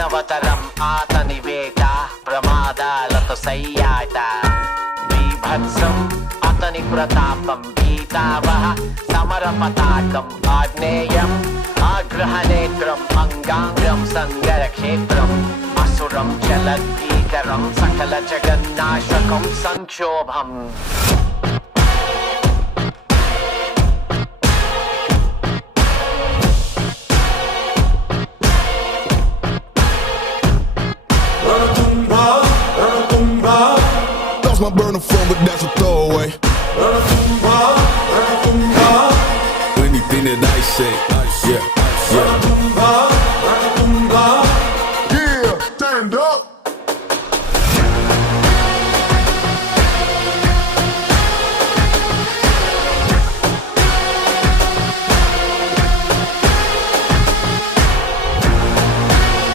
दानवतरम् आतनिवेद प्रमादालतो सय्यात बीभत्सम् अतनि प्रतापम् भीतावः समरपताकम् आग्नेयम् आग्रहनेत्रम् अङ्गाङ्गम् सङ्गरक्षेत्रम् असुरम् चलद्भीकरम् सकलजगन्नाशकम् संक्षोभम् My burner phone, but that's a throwaway. Anything that I say, yeah, yeah.